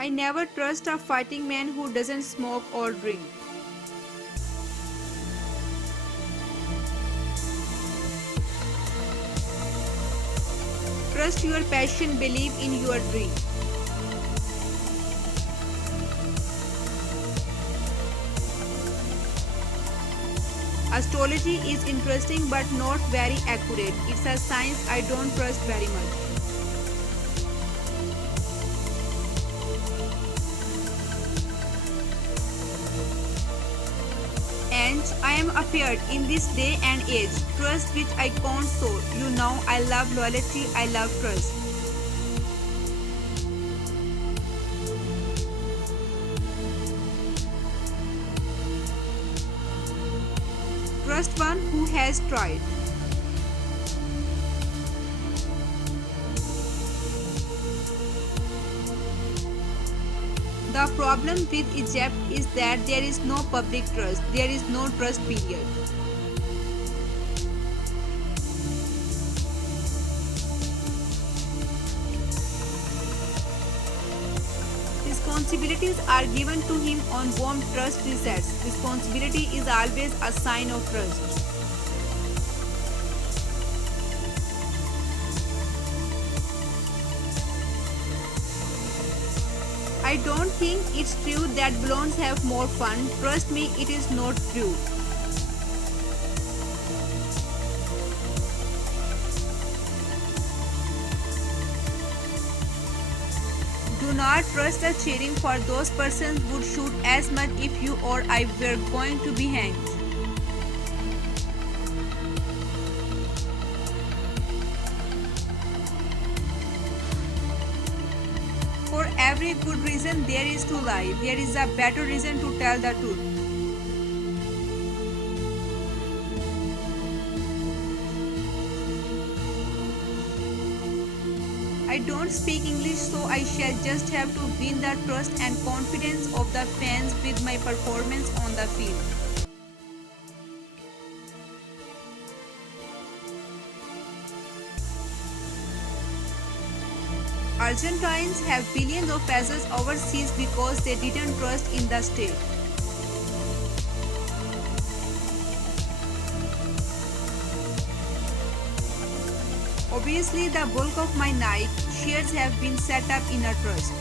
I never trust a fighting man who doesn't smoke or drink. Trust your passion, believe in your dream. Astrology is interesting but not very accurate. It's a science I don't trust very much. And I am appeared in this day and age. Trust which I can't so. You know I love loyalty, I love trust. Trust one who has tried. The problem with Egypt is that there is no public trust. There is no trust period. Responsibilities are given to him on whom trust resides. Responsibility is always a sign of trust. I don't think it's true that balloons have more fun. Trust me, it is not true. Do not trust the cheering for those persons would shoot as much if you or I were going to be hanged. For every good reason there is to lie. There is a better reason to tell the truth. I don't speak English, so I shall just have to win the trust and confidence of the fans with my performance on the field. Argentines have billions of pesos overseas because they didn't trust in the state. Obviously, the bulk of my Nike shares have been set up in a trust.